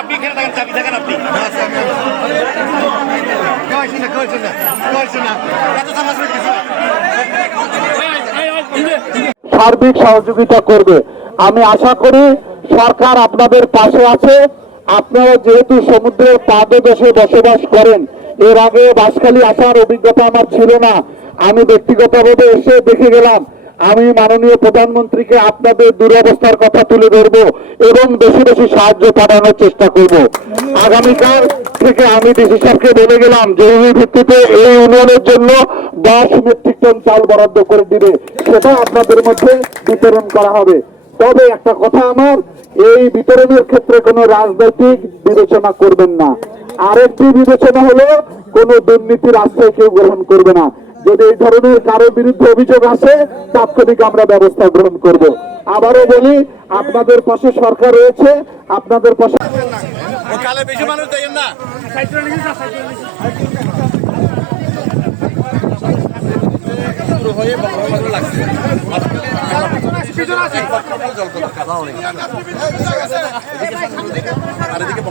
আপনি এখানে থাকেন, চাবি থাকেন আপনি। সার্বিক সহযোগিতা করবে। আমি আশা করি সরকার আপনাদের পাশে আছে। আপনারা যেহেতু সমুদ্রের পাদদেশে বসবাস করেন, এর আগে বাঁশখালী আসার অভিজ্ঞতা আমার ছিল না, আমি ব্যক্তিগতভাবে এসে দেখে গেলাম। আমি মাননীয় প্রধানমন্ত্রীকে আপনাদের দুরবস্থার কথা তুলে ধরবো এবং বেশি বেশি সাহায্য পাঠানোর চেষ্টা করব। আগামীকাল থেকে আমি ডিসি সাহেবকে বলে গেলাম জরুরি ভিত্তিতে এই ইউনিয়নের জন্য 10 মেট্রিক টন চাল বরাদ্দ করে দিবে, সেটা আপনাদের মধ্যে বিতরণ করা হবে। তবে একটা কথা, আমার এই বিতরণের ক্ষেত্রে কোনো রাজনৈতিক বিবেচনা করবেন না। আরেকটি বিবেচনা হলো কোনো দুর্নীতির আশ্রয় কেউ গ্রহণ করবে না। যদি এই ধরনের কারো বিরুদ্ধে অভিযোগ আসে, তাৎক্ষণিক আমরা ব্যবস্থা গ্রহণ করব। আবারও বলি, আপনাদের পাশে সরকার রয়েছে, আপনাদের পাশে। বেশি মানুষ দেখেন না, আর এদিকে